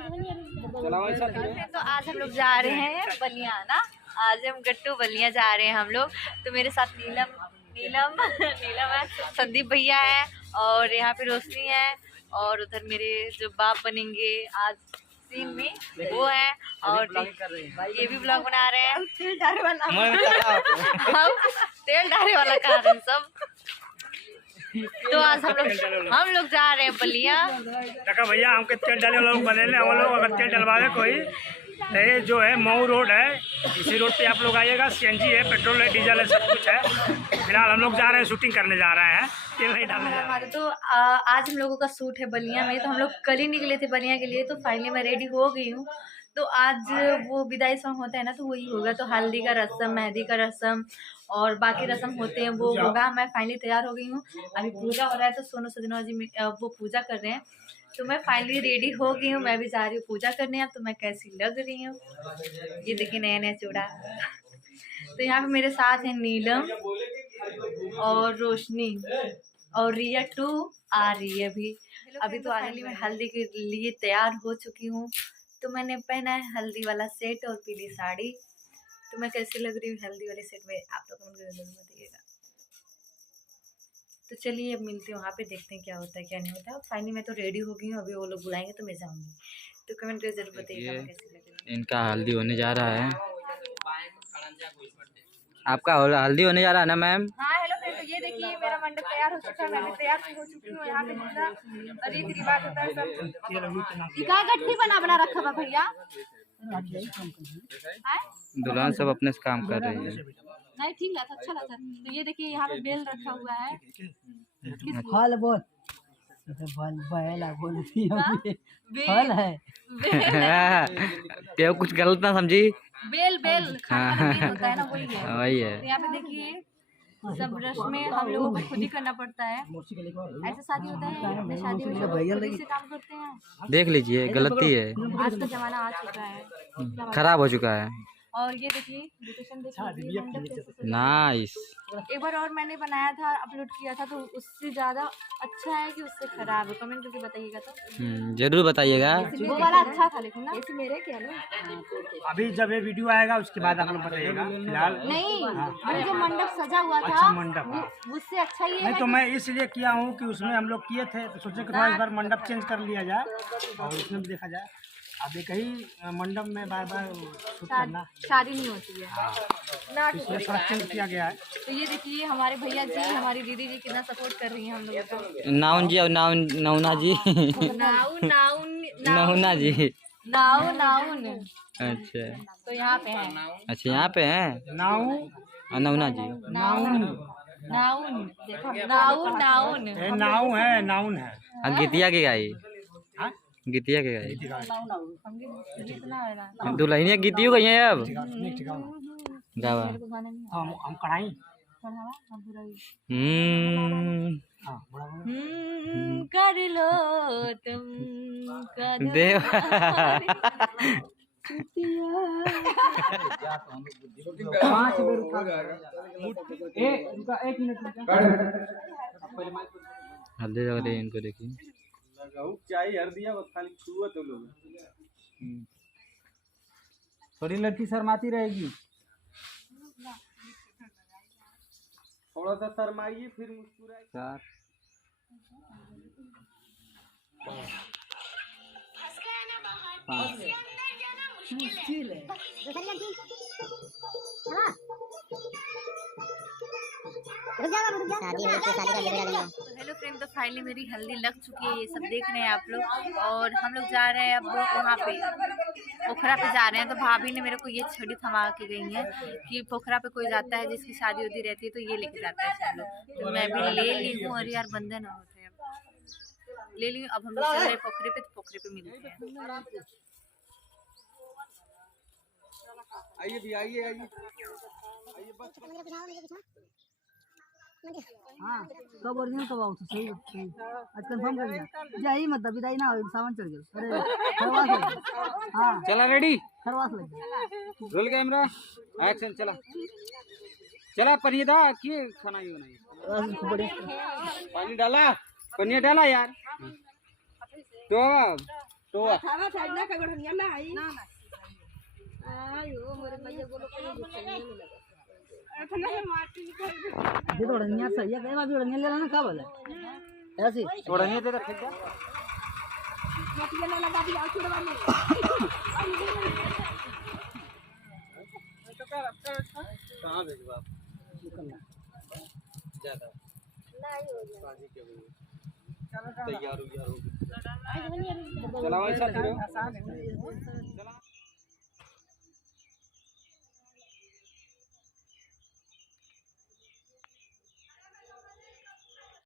तो आज हम लोग जा रहे हैं बलिया ना। आज हम गट्टू बलिया जा रहे हैं हम लोग। तो मेरे साथ नीलम है, संदीप भैया है और यहाँ पे रोशनी है और उधर मेरे जो बाप बनेंगे आज सीन में वो है और ये भी ब्लॉग बना रहे हैं। तेल डाले वाला कारण सब। तो आज हम लोग जा रहे हैं बलिया। भैया हमके तेल डाले वाला लोग बने हम लोग अगर तेल डलवावे कोई ये जो है मऊ रोड है, इसी रोड पे आप लोग आइएगा। सीएनजी है, पेट्रोल है, डीजल है, सब कुछ है। फिलहाल हम लोग जा रहे हैं, शूटिंग करने जा रहे हैं, तेल नहीं डालने जा रहे हैं। तो आज हम लोगों का शूट है बलिया में। तो हम लोग कल ही निकले थे बलिया के लिए। तो फाइनली मैं रेडी हो गई हूँ। तो आज वो विदाई सॉन्ग होता है ना, तो वही होगा। तो हल्दी का रस्म, मेहंदी का रस्म और बाकी रस्म होते हैं वो होगा। मैं फाइनली तैयार हो गई हूँ। अभी पूजा हो रहा है तो सोनू सजना जी वो पूजा कर रहे हैं। तो मैं फाइनली रेडी हो गई हूँ। मैं भी जा रही हूँ पूजा करने। अब तो मैं कैसी लग रही हूँ ये देखिए, नया नया चूड़ा। तो यहाँ पे मेरे साथ है नीलम और रोशनी और रिया 2 आ रही है अभी। तो फाइनली मैं हल्दी के लिए तैयार हो चुकी हूँ। तो मैंने पहना है हल्दी वाला सेट और पीली साड़ी। तो मैं कैसी लग रही हूँ हल्दी वाले सेट में, आप लोग कमेंट करके जरूर बताइएगा। तो चलिए अब मिलते हैं वहाँ पे, देखते हैं क्या होता है क्या नहीं होता है। फाइनली मैं तो रेडी हो गई हूँ। अभी वो लोग बुलाएंगे तो मैं जाऊँगी। तो कमेंट करके जरूर बताइएगा कैसी लग रही है। इनका हल्दी होने जा रहा है। आपका हल्दी होने जा रहा है ना मैम? हाँ हेलो फ्रेंड। तो ये देखिए मेरा मंडप तैयार हो चुका है। मैं भी तैयार हो चुकी हूँ। यहाँ पे जितना रीति रिवाज होता है सब गट्टी बना रखा है भैया। दुल्हन सब अपने से काम कर रही है। नहीं ठीक लगा, अच्छा लगा। तो ये देखिए यहाँ पे बेल रखा हुआ है। फल बोल फल है। क्या कुछ गलत ना समझी? बेल खाने वाला बेल होता है ना, वही है। वही है। तो यहाँ पे देखिए सब रस्में हम लोगों को खुद ही करना पड़ता है। ऐसा शादी होता है, अपने शादी में खुद ही से काम करते हैं। देख लीजिए, गलती है। आज का जमाना आ चुका है, खराब हो चुका है। और ये देखिए लोकेशन देखिए। नाइस। एक बार और मैंने बनाया था, अपलोड किया था, तो उससे ज़्यादा अच्छा है कि उससे खराब है। कमेंट करके बताइएगा। तो जरूर बताइएगा। वो वाला अच्छा था लेकिन ना ऐसे मेरे क्या ना। अभी जब ये वीडियो आएगा उसके बाद आप लोग बताइएगा। फिलहाल नहीं, अरे जो मंडप सजा हुआ था अच्छा मंडप उससे अच्छा ये नहीं है। तो मैं इसलिए किया हूँ कि उसमें हम लोग किए थे, तो सोचे कि थोड़ा इस बार मंडप चेंज कर लिया जाए और उसमें भी देखा जाए। अब एक ही मंडप में बार शूट करना शादी नहीं होती है ना, इसलिए थोड़ा चेंज किया गया है। तो ये देखिए हमारे भैया जी, हमारी दीदी जी कितना सपोर्ट कर रही हैं हम लोगों को। नाउन जी और नाउना जी। नाउना जी। नाउन। अच्छा तो यहाँ पे है। अच्छा यहाँ पे है नाउना जी। नाउन नाउन है। गीतिया के गाई। हाँ? गीतिया के गाई। दुल्हनिया गीतियों गई है अब। गावा हम कढ़ाई कर लो तुम देव। हल्दी लग रही है इनको, देखिए। थोड़ी लड़की शर्माती रहेगी। थोड़ा सा शर्माइए फिर मुस्कुराइए। मुश्किल है। Hello friend. तो फाइनली मेरी हल्दी लग चुकी है। ये सब देख रहे हैं आप लोग। और हम लोग जा रहे हैं अब वहाँ पे पोखरा पे जा रहे हैं। तो भाभी ने मेरे को ये छड़ी थमा के गई है कि पोखरा पे कोई जाता है जिसकी शादी उदी रहती है तो ये लेके जाता है सब लोग। तो मैं भी ले ली हूँ। और यार बंधे ना होते हैं, ले ली। अब हम लोग चल रहे हैं पोखरे पे। तो पोखरे पे मिलते हैं। आइए हाँ कब ओरिजिनल कब आओ सही आज कंफर्म कर लिया। यही मतलब विदाई ना हो, सामान चढ़ गया। अरे खरवास लग गया। हाँ चला रेडी, खरवास लग गया। Roll camera action. चला पनीर कि खाना ही बनाई। पानी डाला यार। तो तो थारा साइड ना कगड़ नहीं ना आई ना आयो मेरे भैया बोलो कहीं गुस्सा नहीं लगा ये तो रंगिया सही है कई बार भी रंगिया ले लेना कब है ऐसी छोड़ने दे रखे क्या मटिया लगा दिया छुड़वाने कहाँ भेजवा आप ज्यादा तैयार हो चलाओ ऐसा चलो चला